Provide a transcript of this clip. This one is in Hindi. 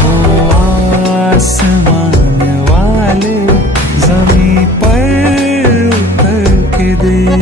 वो आसमान वाले जमीन पर उतर के दे।